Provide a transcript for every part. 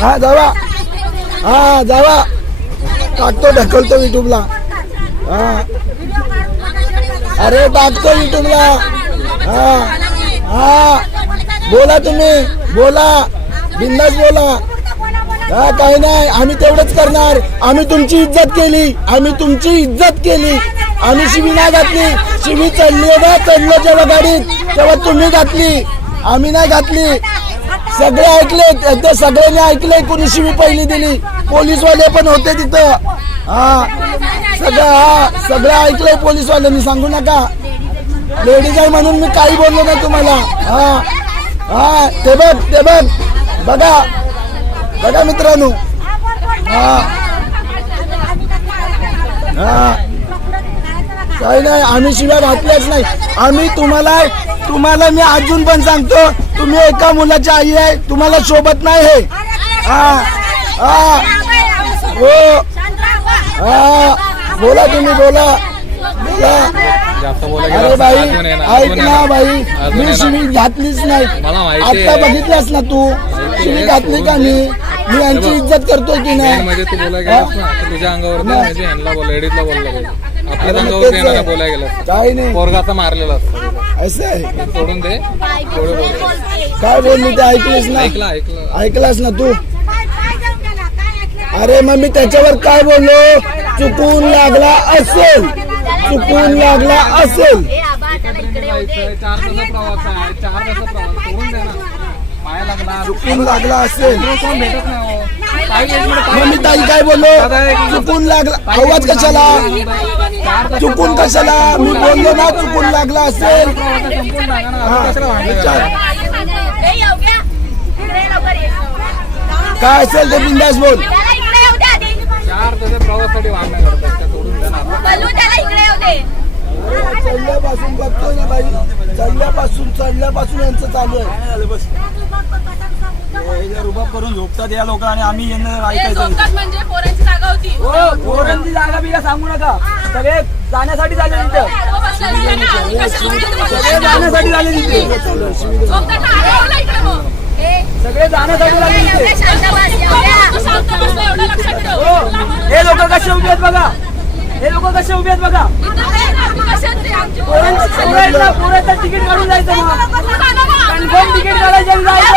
हा जावा. हा जावा. टाकतो ढकलतो युट्यूबला हा. अरे टाकतो युट्यूबला हा. हा. बोला तुम्ही. बोला. बिंदास बोला. हा काही नाही. आम्ही तेवढंच करणार. आम्ही तुमची इज्जत केली. आम्ही तुमची इज्जत केली. आम्ही शिवी नाही घातली. शिवी चढली ना चढलो जेव्हा गाडीत तेव्हा तुम्ही घातली. आम्ही नाही घातली. सगळे ऐकले एकदा सगळ्यांनी ऐकले कोणी मी पहिली दिली. पोलीसवाले पण होते तिथं. हा. सगळं हा. सगळं ऐकलंय पोलीसवाल्यांनी सांगू नका. लेडीज आहे म्हणून मी काही बोललो नाही तुम्हाला. हा. हा. ते बघ ते बघ. बघा. बघा मित्रांनो. हा. हा. काही नाही आम्ही शिव्या घातल्याच नाही. आम्ही तुम्हाला तुम्हाला मी अजून पण सांगतो तुम्ही एका मुलाची आई आहे तुम्हाला सोबत नाही हे. हा हा. हो. हा. बोला तुम्ही बोला. बोला. अरे बाई ऐक ना. बाई मी. शिवी घातलीच नाही. आता. बघितलंस ना तू? शिवी घातली का मी मी यांची इज्जत करतोय की नाही? तुझ्या अंगावर म्हणजे लेडीजला बोलला येणार काही नाही. पोरगाचा मारलेला असतो. असं आहे. सोडून दे. थोडे बोल. काय बोलली ते ऐकलीस ना. ऐकलं ऐकलं. ऐकलास ना तू. अरे मग मी त्याच्यावर काय बोललो? चुकून लागला असेल. चुकून लागला असेल. जायचंय, चार तासाचा प्रवास आहे. चार तासाचा प्रवास. सोडून दे ना. पाया लागला चुकून लागला असेल. कोण भेटत नाही हो. काही एक मिनिट मग मी ताई काय बोललो? चुकून लागला. आवाज कशाला? चुकून कशाला? मी बोललो ना चुकून लागला असेल. हा? काय असेल ते बिंदास बोल. चढल्यापासून बघतोय ना बाई. चढल्यापासून चढल्यापासून यांचं चालू आहे. रुबाब करून झोपतात या लोक आणि आम्ही येणं ऐकायचं म्हणजे पोरांची जागा होती. हो पोरांची जागा बिगा सांगू नका. सगळे जाण्यासाठी झाले तिथं? सगळे जाण्यासाठी झाले तिथे. सगळे जाण्यासाठी झाले तिथे. हो हे लोक कसे उभे आहेत बघा हे लोक कसे उभे आहेत बघा पोरांचं पोरांचं तिकीट काढून जायचं मग कन्फर्म तिकीट काढायचं जायचं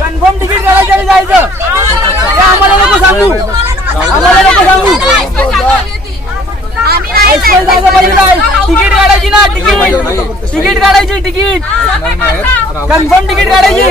कन्फर्म तिकीट काढायचं आणि जायचं हे आम्हाला नको सांगू आम्हाला नको सांगू एक्सप्रेस जागा पाहिजे ना. तिकीट काढायची ना तिकीट काढायची तिकीट. कन्फर्म तिकीट काढायची.